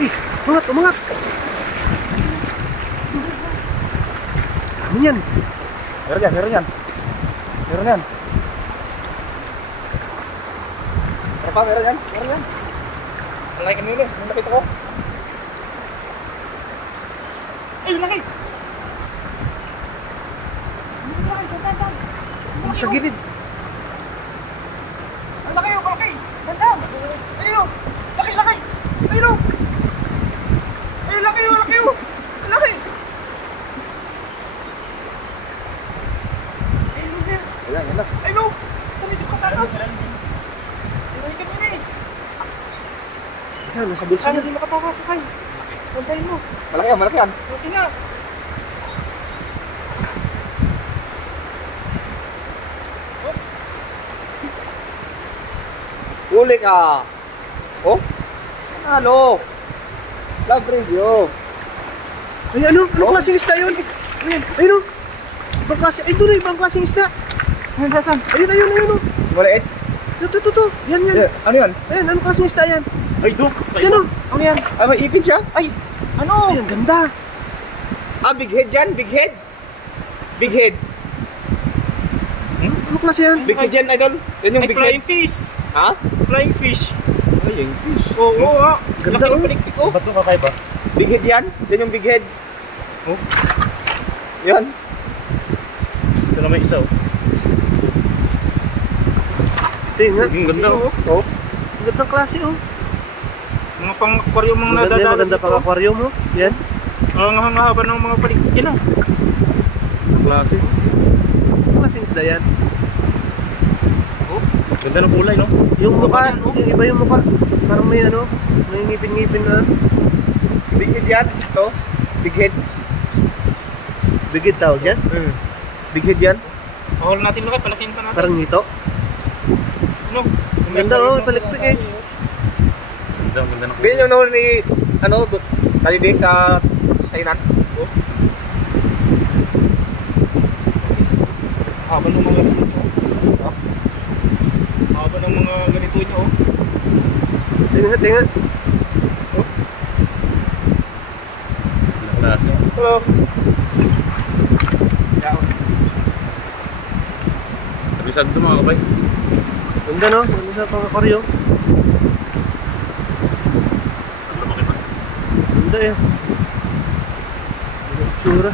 Umangat, umangat. Ano yan? Meron yan, meron yan. Meron yan. Meron pa, meron yan. Meron yan. Alay kanina, yung nakita ko. Ay, laki! Sa gilid. Ang laki yung laki! Ganda! Ayun! Laki, laki! Ayun! Ayun, laki yung laki yung! Laki! Ayun! Ayan, yan lang. Ayun! Sumidip ka sa atas! Ayun ka muna eh! Yan, nasa bulsa Sana na. hindi makapapasakay! Bantayin mo! Malaki yan, malaki yan. Buti nga! Huli ka. Oh? Halo. Love radio. Ay, ano? Anong klaseng isda yun? Ayun, oh. Ibang klase. Ay, doon, ibang klaseng isda. Saan, saan? Ayun, ayun, ayun, oh. Maliit. Ito. Yan, yan. Yeah. Ano yan? Ayan, anong klaseng isda yan? Ay, do! Yan, oh. Ano yan? Ah, may ipin siya? Ay! Ano? Ay, ang ganda. Ah, big head yan, big head. Big head. Anong klase yan? Big head yan, idol. Yan yung Ay, big head. flying fish! Ha? Flying fish! Ay, yung fish. Oo, oo. Ganda, Laki ng oh. palikpik, oh. Ba't ito kakaiba? Big head yan. Yan yung big head. Oh. Yan. Ito na may isa oh. Ito yun nga. Ang ganda oh. Oh. Ang gandang klase, oh. Mga pang-aquarium mga Maganda, nadadalo maganda dito. pang aquarium, oh. Yan. Ang hangahaba ng mga palikpik, yun, oh. Ang klase. Anong klaseng isda yan? Ganda ng kulay no? Yung mukha, yung iba yung mukha. Parang may ano, may ngipin-ngipin na. Big head yan. Ito. Big head. Bigid tawag yan. Big head yan. Pahol natin laki, palakihin pa natin. Parang ngito. Ano? Ang ganda, oh. Talikpik, eh. Ganda ng kulay. Ganyan yung nahuli ni, ano, taliding sa Tainan. Oh. Haba ng mga ganito. Haba ng mga ganito niya, oh. Tingnan. Ang klase. Hello. Kabisado ito mga kabay. Ganda, no? Ganda sa pang aquarium. Ang lumaki pa. Ganda, eh. Ganda yung tsura.